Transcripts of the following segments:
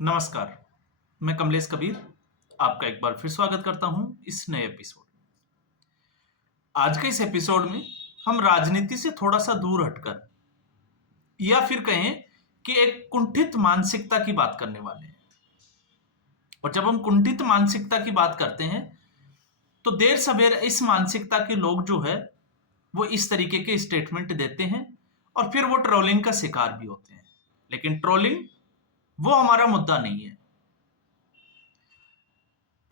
नमस्कार, मैं कमलेश कबीर आपका एक बार फिर स्वागत करता हूं इस नए एपिसोड में। आज के इस एपिसोड में हम राजनीति से थोड़ा-सा दूर हटकर या फिर कहें कि एक कुंठित मानसिकता की बात करने वाले हैं। और जब हम कुंठित मानसिकता की बात करते हैं, तो देर-सवेर इस मानसिकता के लोग जो है, वो इस तरीके के स्टेटमेंट देते हैं और फिर वो ट्रोलिंग का शिकार भी होते हैं। लेकिन ट्रोलिंग वो हमारा मुद्दा नहीं है।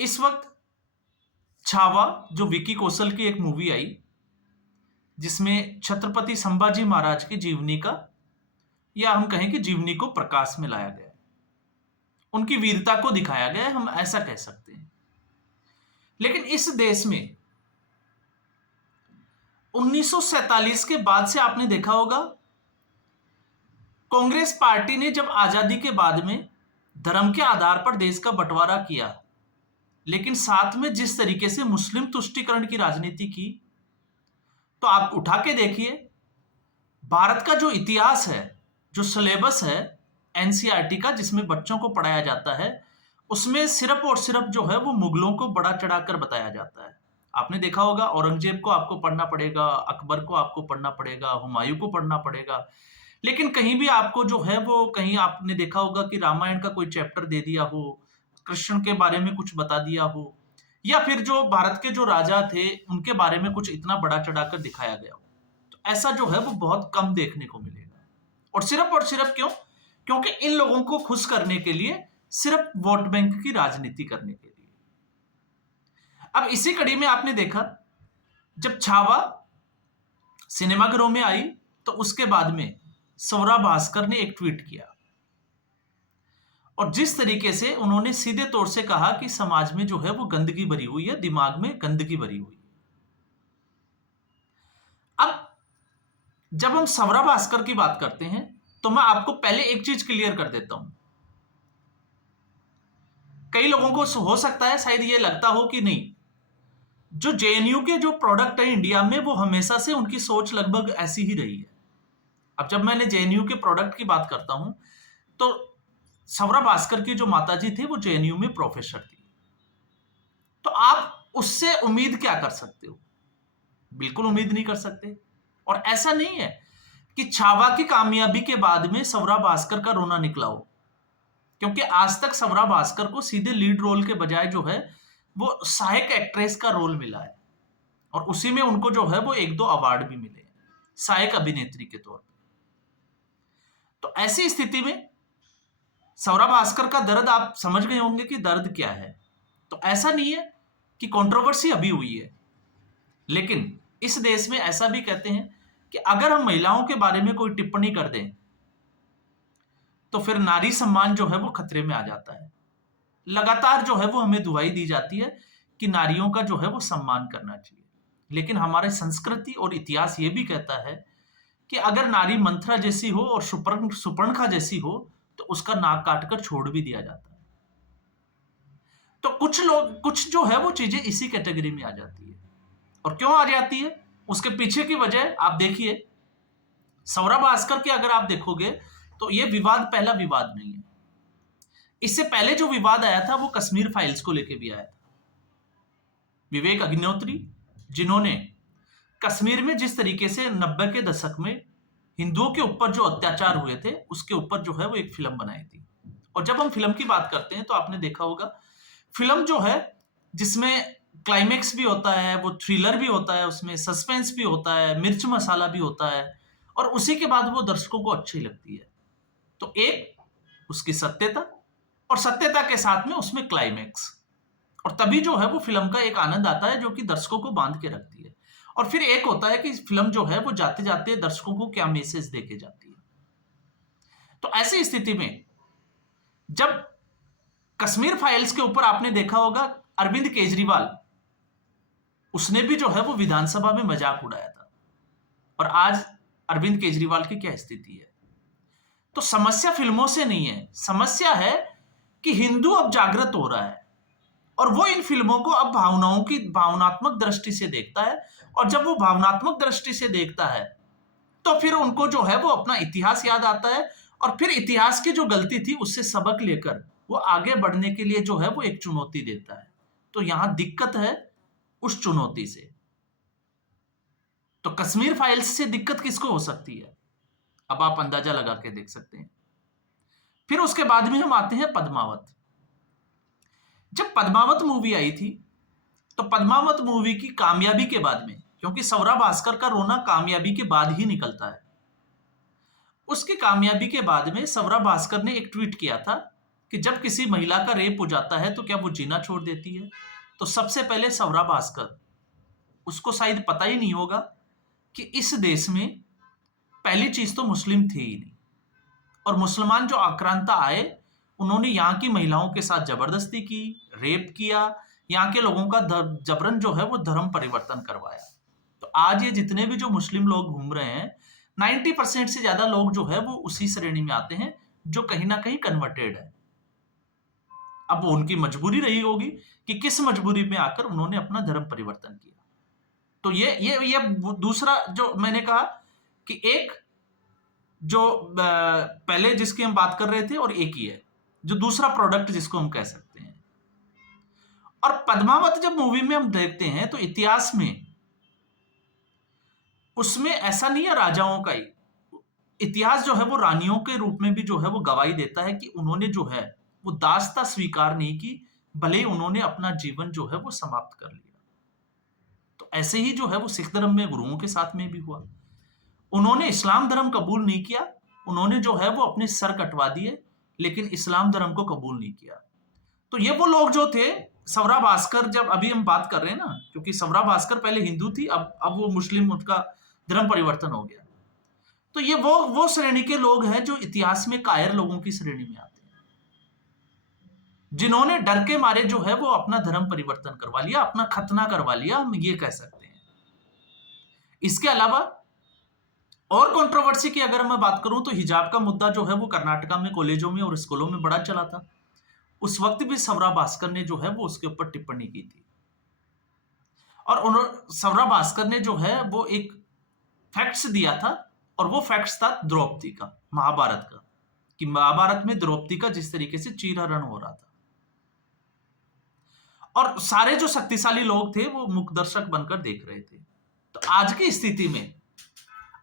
इस वक्त छावा जो विकी कौशल की एक मूवी आई, जिसमें छत्रपति संभाजी महाराज की जीवनी का या हम कहें कि जीवनी को प्रकाश में लाया गया है। उनकी वीरता को दिखाया गया है, हम ऐसा कह सकते हैं। लेकिन इस देश में 1947 के बाद से आपने देखा होगा, कांग्रेस पार्टी ने जब आजादी के बाद में धर्म के आधार पर देश का बंटवारा किया, लेकिन साथ में जिस तरीके से मुस्लिम तुष्टीकरण की राजनीति की, तो आप उठा के देखिए, भारत का जो इतिहास है, जो सिलेबस है एनसीईआरटी का, जिसमें बच्चों को पढ़ाया जाता है, उसमें सिर्फ और सिर्फ जो है वो मुगलों को बड़ा चढ़ाकर बताया जाता है। आपने देखा होगा, औरंगजेब को आपको पढ़ना पड़ेगा, अकबर को आपको पढ़ना पड़ेगा, हुमायूं को पढ़ना पड़ेगा। लेकिन कहीं भी आपको जो है वो कहीं आपने देखा होगा कि रामायण का कोई चैप्टर दे दिया हो, कृष्ण के बारे में कुछ बता दिया हो, या फिर जो भारत के जो राजा थे उनके बारे में कुछ इतना बड़ा चढ़ाकर दिखाया गया हो। तो ऐसा जो है वो बहुत कम देखने को मिलेगा। और सिर्फ क्यों? क्योंकि इन लोगों को खुश करने के लिए, सिर्फ वोट बैंक की राजनीति करने के लिए। अब इसी कड़ी में आपने देखा, जब छावा सिनेमाघरों में आई, तो उसके बाद में सौरा भास्कर ने एक ट्वीट किया और जिस तरीके से उन्होंने सीधे तौर से कहा कि समाज में जो है वो गंदगी भरी हुई है, दिमाग में गंदगी भरी हुई है। अब जब हम सौरा भास्कर की बात करते हैं, तो मैं आपको पहले एक चीज क्लियर कर देता हूं। कई लोगों को हो सकता है शायद ये लगता हो कि नहीं, जो जेएनयू के जो प्रोडक्ट है इंडिया में, वो हमेशा से उनकी सोच लगभग ऐसी ही रही है। अब जब मैंने जेएनयू के प्रोडक्ट की बात करता हूं, तो सौरा भास्कर की जो माताजी थी वो जेएनयू में प्रोफेसर थी। तो आप उससे उम्मीद क्या कर सकते हो? बिल्कुल उम्मीद नहीं कर सकते। और ऐसा नहीं है कि छावा की कामयाबी के बाद में सौरा भास्कर का रोना निकला हो, क्योंकि आज तक सौरा भास्कर को सीधे लीड रोल के बजाय जो है वो सहायक एक्ट्रेस का रोल मिला है, और उसी में उनको जो है वो एक दो अवार्ड भी मिले हैं सहायक अभिनेत्री के तौर पे। तो ऐसी स्थिति में सौरा भास्कर का दर्द आप समझ गए होंगे कि दर्द क्या है। तो ऐसा नहीं है कि कंट्रोवर्सी अभी हुई है, लेकिन इस देश में ऐसा भी कहते हैं कि अगर हम महिलाओं के बारे में कोई टिप्पणी कर दें, तो फिर नारी सम्मान जो है वो खतरे में आ जाता है। लगातार जो है वो हमें दुहाई दी जाती है कि नारियों का जो है वो सम्मान करना चाहिए, लेकिन हमारे संस्कृति और इतिहास ये भी कहता है कि अगर नारी मंथरा जैसी हो और सुपर्णखा जैसी हो, तो उसका नाक काटकर छोड़ भी दिया जाता है। तो कुछ जो है वो चीजें इसी कैटेगरी में आ जाती है। और क्यों आ जाती है, उसके पीछे की वजह आप देखिए। सौरा भास्कर के अगर आप देखोगे, तो ये विवाद पहला विवाद नहीं है। इससे पहले जो विवाद आया था वो कश्मीर फाइल्स को लेकर भी आया था। विवेक अग्निहोत्री, जिन्होंने कश्मीर में जिस तरीके से 90 के दशक में हिंदुओं के ऊपर जो अत्याचार हुए थे, उसके ऊपर जो है वो एक फिल्म बनाई थी। और जब हम फिल्म की बात करते हैं, तो आपने देखा होगा, फिल्म जो है जिसमें क्लाइमेक्स भी होता है, वो थ्रिलर भी होता है, उसमें सस्पेंस भी होता है, मिर्च मसाला भी होता है, और उसी के बाद वो दर्शकों को अच्छी लगती है। तो एक उसकी सत्यता, और सत्यता के साथ में उसमें क्लाइमेक्स, और तभी जो है वो फिल्म का एक आनंद आता है जो कि दर्शकों को बांध के रखती है। और फिर एक होता है कि फिल्म जो है वो जाते जाते दर्शकों को क्या मैसेज देके जाती है। तो ऐसी स्थिति में जब कश्मीर फाइल्स के ऊपर आपने देखा होगा, अरविंद केजरीवाल, उसने भी जो है वो विधानसभा में मजाक उड़ाया था। और आज अरविंद केजरीवाल की क्या स्थिति है? तो समस्या फिल्मों से नहीं है, समस्या है कि हिंदू अब जागृत हो रहा है, और वो इन फिल्मों को अब भावनाओं की भावनात्मक दृष्टि से देखता है। और जब वो भावनात्मक दृष्टि से देखता है, तो फिर उनको जो है वो अपना इतिहास याद आता है, और फिर इतिहास की जो गलती थी उससे सबक लेकर वो आगे बढ़ने के लिए जो है वो एक चुनौती देता है। तो यहां दिक्कत है उस चुनौती से। तो कश्मीर फाइल्स से दिक्कत किसको हो सकती है, अब आप अंदाजा लगा के देख सकते हैं। फिर उसके बाद में हम आते हैं पद्मावत। जब पद्मावत मूवी आई थी, तो पद्मावत मूवी की कामयाबी के बाद में, क्योंकि सौरभ भास्कर का रोना कामयाबी के बाद ही निकलता है, उसकी कामयाबी के बाद में सौरभ भास्कर ने एक ट्वीट किया था कि जब किसी महिला का रेप हो जाता है तो क्या वो जीना छोड़ देती है। तो सबसे पहले सौरभ भास्कर, उसको शायद पता ही नहीं होगा कि इस देश में पहली चीज तो मुस्लिम थे ही नहीं, और मुसलमान जो आक्रांता आए उन्होंने यहाँ की महिलाओं के साथ जबरदस्ती की, रेप किया, यहाँ के लोगों का जबरन जो है वो धर्म परिवर्तन करवाया। तो आज ये जितने भी जो मुस्लिम लोग घूम रहे हैं, 90% से ज्यादा लोग जो है वो उसी श्रेणी में आते हैं जो कहीं ना कहीं कन्वर्टेड है। अब वो उनकी मजबूरी रही होगी कि किस मजबूरी में आकर उन्होंने अपना धर्म परिवर्तन किया। तो ये दूसरा जो मैंने कहा कि एक जो पहले जिसकी हम बात कर रहे थे, और एक ही है जो दूसरा प्रोडक्ट जिसको हम कह सकते हैं। और पद्मावत जब मूवी में हम देखते हैं तो इतिहास में उसमें ऐसा नहीं है राजाओं का ही, इतिहास जो है वो रानियों के रूप में भी जो है वो गवाही देता है कि उन्होंने जो है वो दासता स्वीकार नहीं की, भले ही उन्होंने अपना जीवन जो है वो समाप्त कर लिया। तो ऐसे ही जो है वो सिख धर्म में गुरुओं के साथ में भी हुआ। उन्होंने इस्लाम धर्म कबूल नहीं किया, उन्होंने जो है वो अपने सर कटवा दिए, लेकिन इस्लाम धर्म को कबूल नहीं किया। तो ये वो लोग जो थे, सवरा भास्कर जब अभी हम बात कर रहे हैं ना, क्योंकि सवरा भास्कर पहले हिंदू थी, अब वो मुस्लिम, उसका धर्म परिवर्तन हो गया। तो ये वो श्रेणी के लोग हैं जो इतिहास में कायर लोगों की श्रेणी में आते हैं, जिन्होंने डर के मारे जो है वो अपना धर्म परिवर्तन करवा लिया, अपना खतना करवा लिया, हम ये कह सकते हैं। इसके अलावा और कंट्रोवर्सी की अगर मैं बात करूं तो हिजाब का मुद्दा जो है वो कर्नाटका में कॉलेजों में और स्कूलों में बड़ा चला था। उस वक्त भी सवरा भास्कर ने जो है वो उसके ऊपर टिप्पणी की थी, और सवरा भास्कर ने जो है वो एक फैक्ट्स दिया था, और वो फैक्ट्स था द्रौपदी का, महाभारत का, कि महाभारत में द्रौपदी का जिस तरीके से चीरहरण हो रहा था, और सारे जो शक्तिशाली लोग थे वो मुखदर्शक बनकर देख रहे थे। तो आज की स्थिति में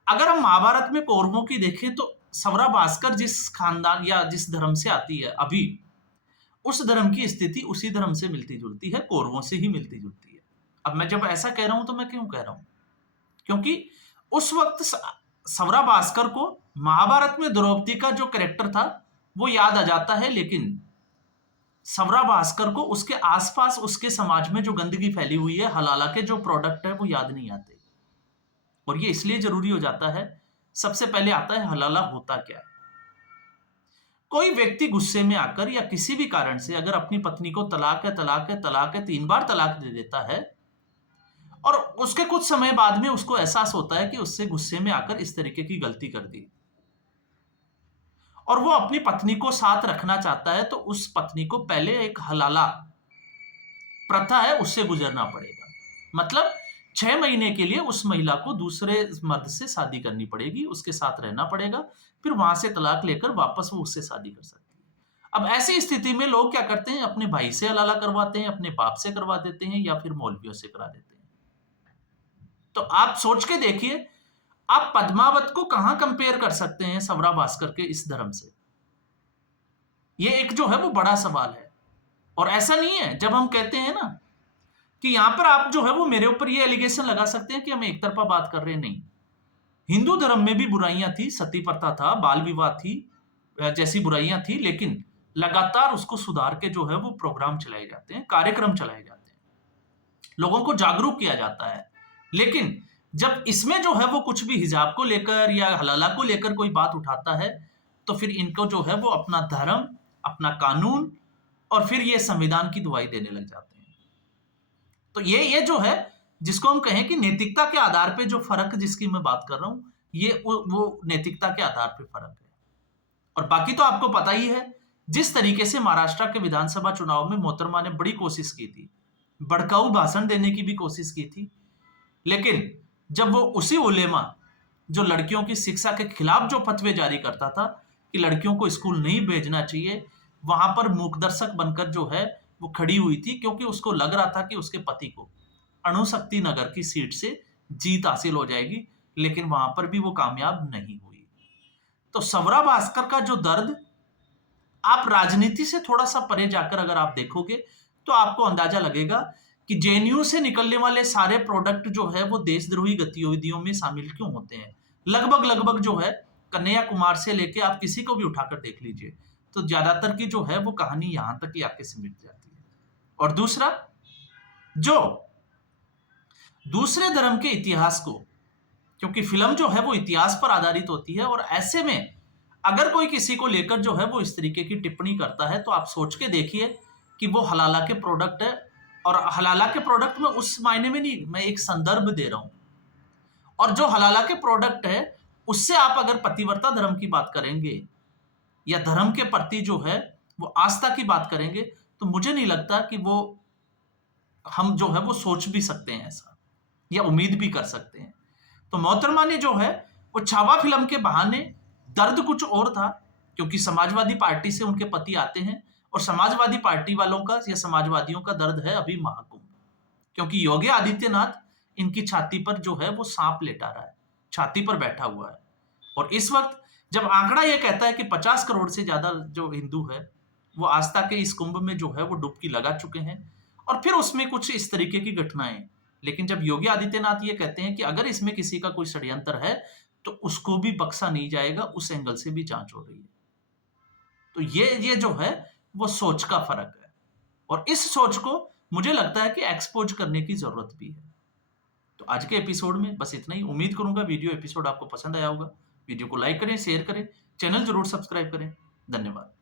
अगर हम महाभारत में कौरवों की देखें तो सवरा भास्कर जिस खानदान या जिस धर्म से आती है अभी, उस धर्म की स्थिति उसी धर्म से मिलती जुलती है, कौरवों से ही मिलती जुलती है। अब मैं जब ऐसा कह रहा हूं तो मैं क्यों कह रहा हूं, क्योंकि उस वक्त सवरा भास्कर को महाभारत में द्रौपदी का जो कैरेक्टर था वो याद आ जाता है, लेकिन सवरा भास्कर को उसके आसपास उसके समाज में जो गंदगी फैली हुई है, हलाला के जो प्रोडक्ट है वो याद नहीं आते। और ये इसलिए जरूरी हो जाता है, सबसे पहले आता है हलाला होता क्या है। कोई व्यक्ति गुस्से में आकर या किसी भी कारण से अगर अपनी पत्नी को तलाक है तलाक है तलाक है 3 बार तलाक दे देता है, और उसके कुछ समय बाद में उसको एहसास होता है कि उससे गुस्से में आकर इस तरीके की गलती कर दी, और वो अपनी पत्नी को साथ रखना चाहता है, तो उस पत्नी को पहले एक हलाला प्रथा है उससे गुजरना पड़ेगा। मतलब 6 महीने के लिए उस महिला को दूसरे मर्द से शादी करनी पड़ेगी, उसके साथ रहना पड़ेगा, फिर वहां से तलाक लेकर वापस वो उससे शादी कर सकती है। अब ऐसी स्थिति में लोग क्या करते हैं, अपने भाई से हलाला करवाते हैं, अपने बाप से करवा देते हैं, या फिर मौलवियों से करा देते हैं। तो आप सोच के देखिए, आप पद्मावत को कहां कंपेयर कर सकते हैं सवरा भास्कर के इस धर्म से। ये एक जो है वो बड़ा सवाल है। और ऐसा नहीं है जब हम कहते हैं ना कि यहां पर आप जो है वो मेरे ऊपर ये एलिगेशन लगा सकते हैं कि हम एक तरफा बात कर रहे हैं, नहीं। हिंदू धर्म में भी बुराइयां थी, सती प्रथा था, बाल विवाह थी, जैसी बुराइयां थी, लेकिन लगातार उसको सुधार के जो है वो प्रोग्राम चलाए जाते हैं, कार्यक्रम चलाए जाते हैं, लोगों को जागरूक किया जाता है। लेकिन जब इसमें जो है वो कुछ भी हिजाब को लेकर या हलाला को लेकर कोई बात उठाता है, तो फिर इनको जो है वो अपना धर्म, अपना कानून और फिर ये संविधान की दुहाई देने लग जाते हैं। तो ये जो है जिसको हम कहें कि नैतिकता के आधार पे जो फर्क जिसकी मैं बात कर रहा हूं, ये वो नैतिकता के आधार पे फर्क है। और बाकी तो आपको पता ही है जिस तरीके से महाराष्ट्र के विधानसभा चुनाव में मोहतरमा ने बड़ी कोशिश की थी, भड़काऊ भाषण देने की भी कोशिश की थी, लेकिन जब वो उसी उलेमा जो लड़कियों की शिक्षा के खिलाफ जो फतवे जारी करता था कि लड़कियों को स्कूल नहीं भेजना चाहिए, वहां पर मूकदर्शक बनकर जो है वो खड़ी हुई थी, क्योंकि उसको लग रहा था कि उसके पति को अणुशक्ति नगर की सीट से जीत हासिल हो जाएगी, लेकिन वहां पर भी वो कामयाब नहीं हुई। तो सवरा भास्कर का जो दर्द, आप राजनीति से थोड़ा सा परे जाकर अगर आप देखोगे तो आपको अंदाजा लगेगा कि जेएनयू से निकलने वाले सारे प्रोडक्ट जो है वो देशद्रोही गतिविधियों में शामिल क्यों होते हैं। लगभग लगभग जो है कन्हैया कुमार से लेके आप किसी को भी उठाकर देख लीजिए, तो ज्यादातर की जो है वो कहानी यहां तक ही आके सिमट जाती है। और दूसरा, जो दूसरे धर्म के इतिहास को, क्योंकि फिल्म जो है वो इतिहास पर आधारित होती है, और ऐसे में अगर कोई किसी को लेकर जो है वो इस तरीके की टिप्पणी करता है तो आप सोच के देखिए कि वो हलाला के प्रोडक्ट है। और हलाला के प्रोडक्ट में उस मायने में नहीं, मैं एक संदर्भ दे रहा हूं। और जो हलाला के प्रोडक्ट है उससे आप अगर पतिव्रता धर्म की बात करेंगे या धर्म के प्रति जो है वो आस्था की बात करेंगे, तो मुझे नहीं लगता कि वो हम जो है वो सोच भी सकते हैं ऐसा, या उम्मीद भी कर सकते हैं। तो मोहतरमा ने जो है वो छावा फिल्म के बहाने, दर्द कुछ और था, क्योंकि समाजवादी पार्टी से उनके पति आते हैं और समाजवादी पार्टी वालों का या समाजवादियों का दर्द है अभी महाकुंभ, क्योंकि योगी आदित्यनाथ इनकी छाती पर जो है वो सांप लेटा रहा है, छाती पर बैठा हुआ है। और इस वक्त जब आंकड़ा यह कहता है कि 50 करोड़ से ज्यादा जो हिंदू है वो आस्था के इस कुंभ में जो है वो डुबकी लगा चुके हैं, और फिर उसमें कुछ इस तरीके की घटनाएं। लेकिन जब योगी आदित्यनाथ ये कहते हैं कि अगर इसमें किसी का कोई षड्यंत्र है तो उसको भी बख्शा नहीं जाएगा, उस एंगल से भी जांच हो रही है। तो ये जो है वो सोच का फर्क है, और इस सोच को मुझे लगता है कि एक्सपोज करने की जरूरत भी है। तो आज के एपिसोड में बस इतना ही। उम्मीद करूंगा वीडियो एपिसोड आपको पसंद आया होगा। वीडियो को लाइक करें, शेयर करें, चैनल जरूर सब्सक्राइब करें। धन्यवाद।